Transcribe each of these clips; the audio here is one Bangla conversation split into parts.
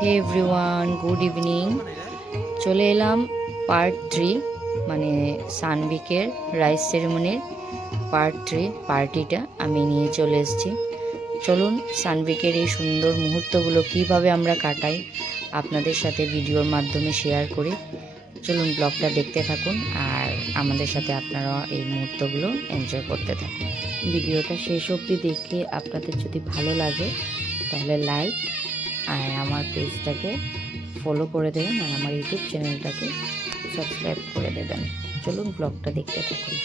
হে এভরিওয়ান, গুড ইভিনিং। চলে এলাম পার্ট 3, মানে সানভিকের রাইস সেরেমনির পার্ট 3 পার্টিটা আমি নিয়ে চলে এসেছি। চলুন সানভিকের এই সুন্দর মুহূর্তগুলো কিভাবে আমরা কাটাই আপনাদের সাথে ভিডিওর মাধ্যমে শেয়ার করি। চলুন ব্লগটা দেখতে থাকুন আর আমাদের সাথে আপনারা এই মুহূর্তগুলো এনজয় করতে থাকুন। ভিডিওটা শেষ অবধি দেখে আপনাদের যদি ভালো লাগে তাহলে লাইক আর আমার পেজটাকে ফলো করে দেবেন আর আমার ইউটিউব চ্যানেলটাকে সাবস্ক্রাইব করে দেবেন। চলুন ব্লগটা দেখতে থাকুন।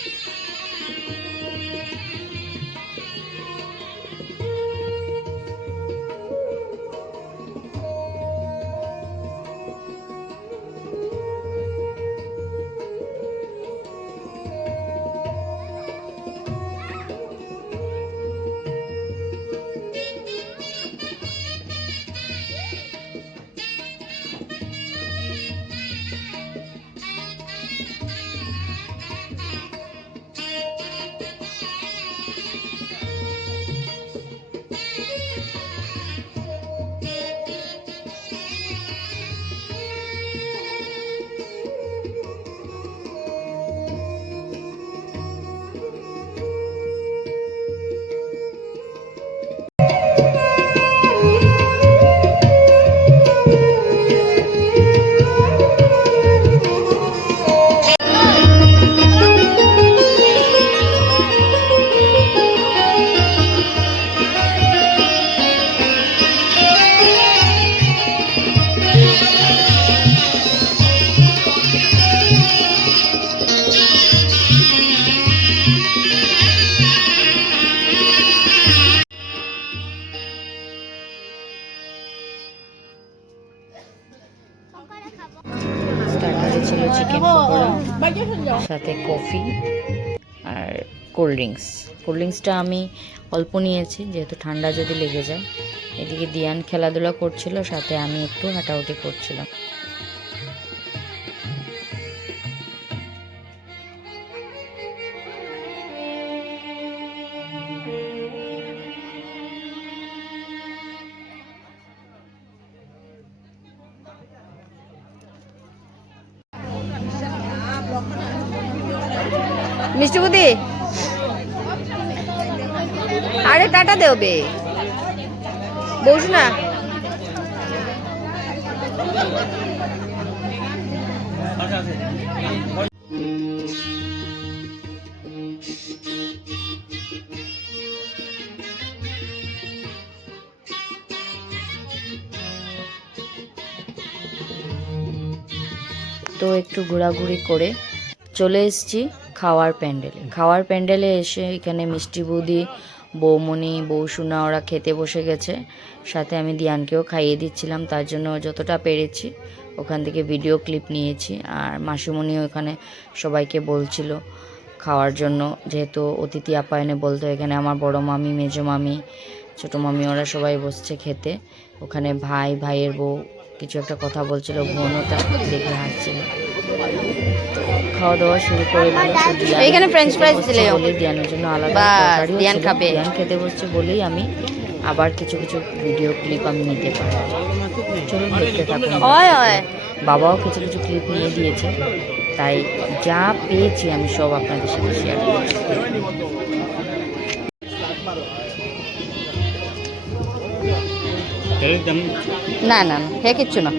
স্টার্টারে ছিল চিকেন পকোড়া, সাথে কফি আর কোল্ড ড্রিঙ্কসটা আমি অল্প নিয়েছি যেহেতু ঠান্ডা যদি লেগে যায়। এদিকে দিয়ান খেলাধুলা করছিল, সাথে আমি একটু হাঁটাহুটি করছিলাম। মিষ্টি বুদি, আরে টাটা দেবে বস না। তো একটু ঘোরাঘুরি করে চলে এসেছি খাওয়ার প্যান্ডেলে এসে এখানে মিষ্টি বৌদি, বৌমণি, বৌসুনা ওরা খেতে বসে গেছে। সাথে আমি দিয়ানকেও খাইয়ে দিচ্ছিলাম, তার জন্য যতটা পেরেছি ওখান থেকে ভিডিও ক্লিপ নিয়েছি। আর মাসিমণিও ওখানে সবাইকে বলছিল খাওয়ার জন্য, যেহেতু অতিথি আপ্যায়নে বলতো। এখানে আমার বড় মামি, মেজো মামি, ছোটো মামি ওরা সবাই বসছে খেতে। ওখানে ভাইয়ের বউ কিছু একটা কথা বলছিল, বোনও তা দেখে হাসছিল। খাওয়া দাওয়া শুরু করে দিল। এখানে ফ্রেঞ্চ ফ্রাইজ দিলে বলে দিয়ানের জন্য আলাদা দিয়ান খাবে। দিয়ান খেতে বসছে বলেই আমি আবার কিছু ভিডিও ক্লিপ আমি নিতে পারি। চলুন দেখতে থাকুন। বাবাও কিছু ক্লিপ নিয়ে দিয়েছে, তাই যা পেয়েছি আমি সব আপনাদের সাথে শেয়ার করছি। না না হে কিচ্ছু না।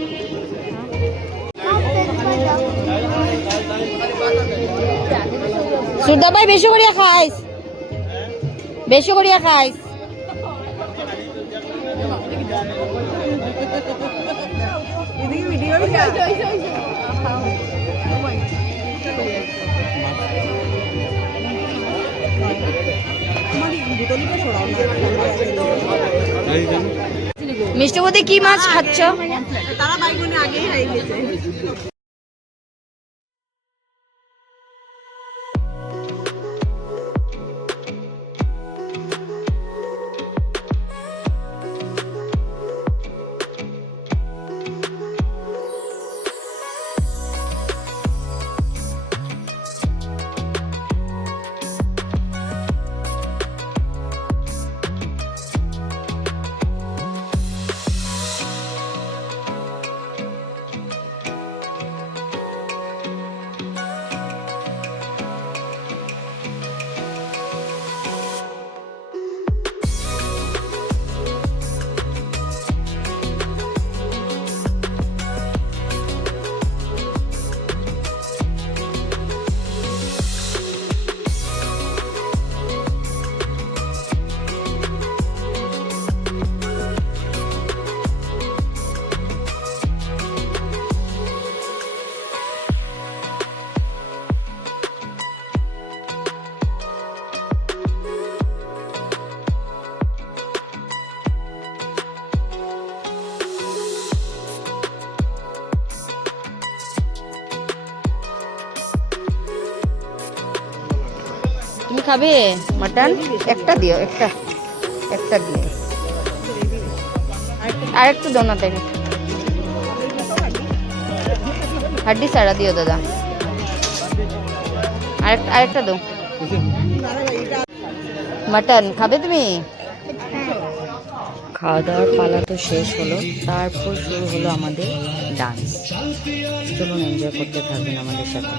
সুরদা ভাই বেশি করিয়া খাইস। মিষ্টি বৌদি কি মাছ খাচ্ছ? তারা বাইগুনে আগেই হয়ে গেছে। খাবে মাটন? একটা দিও, একটা একটা দিও, আর একটু দাও না তাই, হাড্ডি সারা দিও দাদা, আরেকটা দাও। মাটন খাবে তুমি? খাওয়া দাওয়ার পালা তো শেষ হলো, তারপর শুরু হলো আমাদের ডান্স। চলুন এনজয় করতে থাকবেন আমাদের সাথে।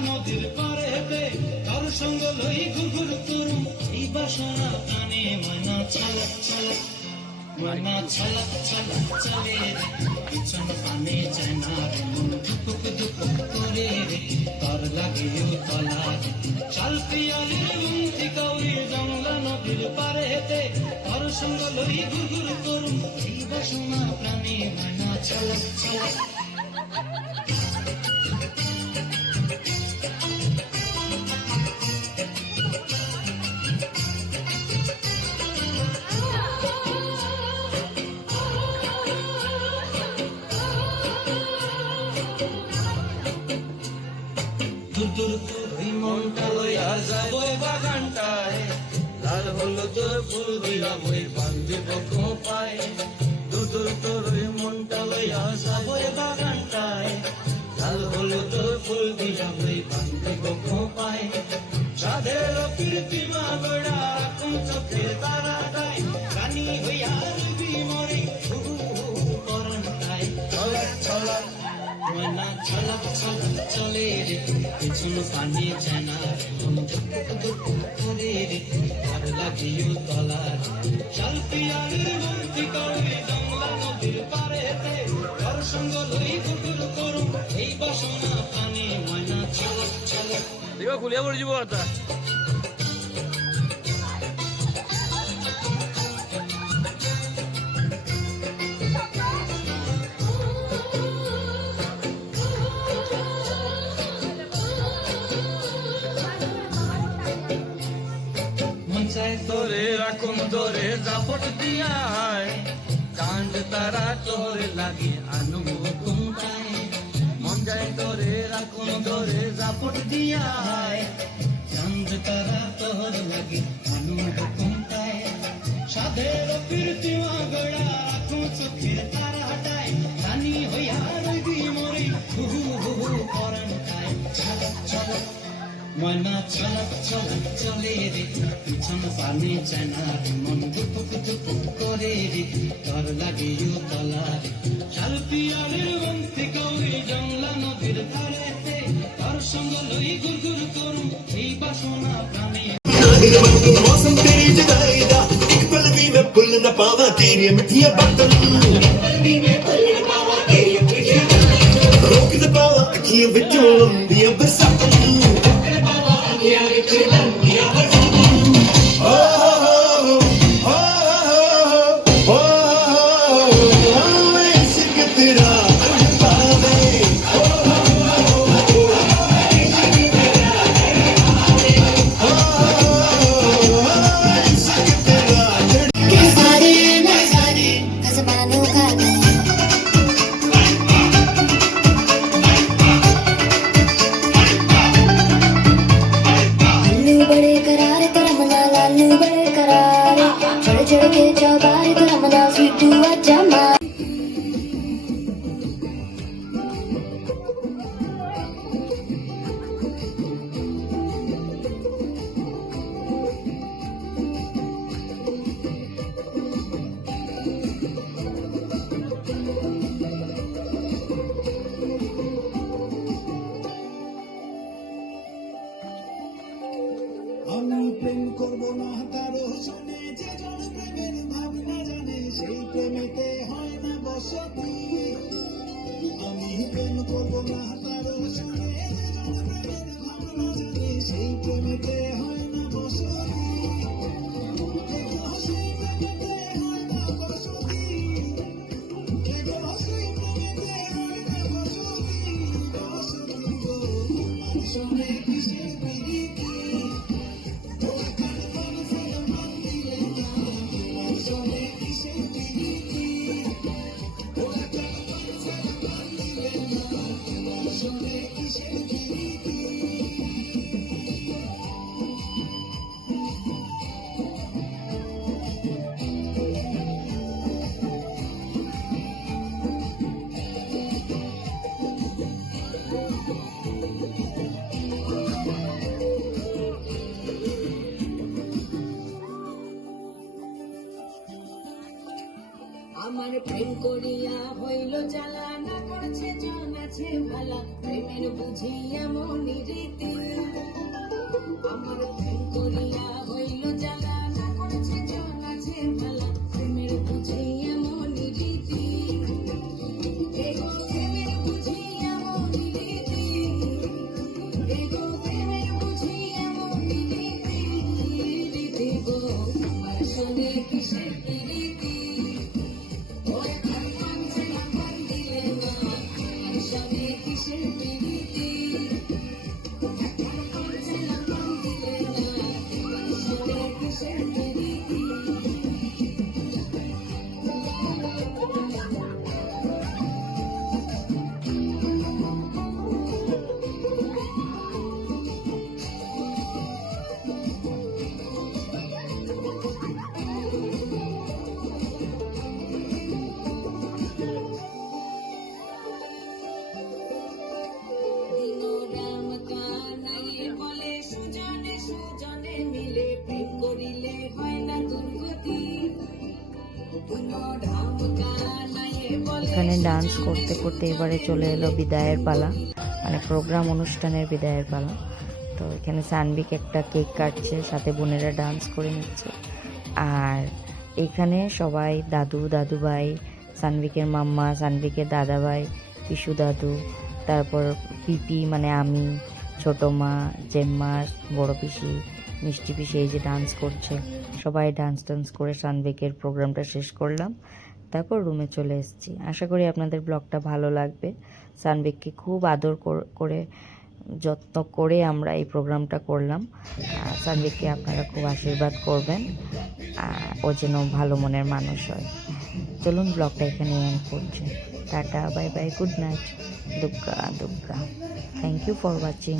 মনটা লইয়া যাব বাগানটায়, লাল হলো তোর ফুল দিলাম ওই বান্ধিব কোপায়। দুদুর তোর মনটা লইয়া যাব বাগানটায়, লাল হলো তোর ফুল দিলাম ওই বান্ধিব কোপায়। সাধের কীর্তিমা গড়া কোন চোখে তারাটায়, রানী হইয়া বিমরে করণটায়। ছলক ছলক ময়না ছলক ছলক চলে রে, পিছনে পানি জানা করে রে, আর লাগিও তলার শালপিয়ারের মন্ত্রী কৌরি জংলা নদীর পারেতে, ঘর সঙ্গ লই ঘুঘুর করুম এই বাসনা পানি। ময়না ছলক ছলক দেখো খুলিয়া পড়ে যাব কথা। তোরে রাখুন তোরে জাপট দিয়া, কাণ্ড তারা তোরে লাগে আনু কুমটায়। মন যায় তোরে রাখুন তোরে জাপট দিয়া, কাণ্ড তারা তোর লাগে আনু কুমটায়। সাধের কীর্তিমা গড়া রাখুন চোখের তারা হাটায়, রানী হইয়া রইবি মরে হুহু হুহু করণটায়। ছলক ছলক ময়না ছলক ছলক চলে রে, পিছন পানি চানা রে, মন দুপুক দুপুক করে রে, তোর লাগিও তলার। শালপিয়ারের মন্ত্রী কৌরি জংলা নদীর ধারেতে, তোর সঙ্গ লই গুরগুর করুম এই বাসনা প্রাণে। मौसम तेरी जुदाई दा एक पल भी मैं भूल न पावा, तेरी मिठिया बातों रोक न पावा अखियां विचों लंबियां बरसातां। আমি প্রেম করব না কারো শুনে, যে জন প্রেমের ভাবনা জানে সেই প্রেমেতে হয় না বসতি। আমি প্রেম করব না কারো শুনে, যে জন প্রেমের ভাবনা জানে সেই প্রেমেতে হয় না বসতি। সেই প্রেমেতে হয় না বসতি, সেই প্রেমেতে হয় না বসতি। বসতি গো শুনে কিসের প্রীতি, হইল জ্বালা না করছে জন আছে ভালা প্রেমের বুঝি এমন রীতি আমার প্রেম করিয়া হইল জ্বালা না করছে জন আছে ভালা প্রেমের বুঝি এমন রীতি এগো প্রেমের বুঝি এমন রীতি এগো প্রেমের বুঝি এমন রীতি রীতি গো আমার সঙ্গে কিসের রীতি ওরে ভগবান যে নাম্বার দিলে না আমার সঙ্গে কিসের রীতি ভগবান যে নাম্বার দিলে না আমার সঙ্গে কিসের রীতি দিনরাম কানাইয়ে বলে সুজনে সুজনে মিলে প্রেম করিলে হয় না দুর্গতি দিনরাম কানাইয়ে বলে এখানে ডান্স করতে করতে এবারে চলে এলো বিদায়ের পালা, মানে প্রোগ্রাম অনুষ্ঠানের বিদায়ের পালা। তো এখানে সানভিক একটা কেক কাটছে, সাথে বোনেরা ডান্স করে নিচ্ছে। আর এখানে সবাই দাদু দাদুভাই, সানভিকের মাম্মা, সানভিকের দাদাভাই, পিসু দাদু, তারপর পিপি মানে আমি, ছোটো মা, জেম্মা, বড় পিসি, মিষ্টি পিসি এই যে ডান্স করছে। সবাই ডান্স করে সানভিকের প্রোগ্রামটা শেষ করলাম, তারপর রুমে চলে এসেছি। আশা করি আপনাদের ব্লগটা ভালো লাগবে। সানভিককে খুব আদর করে যত্ন করে আমরা এই প্রোগ্রামটা করলাম। সানভিককে আপনারা খুব আশীর্বাদ করবেন, ও যেন ভালো মনের মানুষ হয়। চলুন ব্লগটা এখানে এন্ড করছি। Tata, bye bye, good night, Dugga Dugga. Thank you for watching.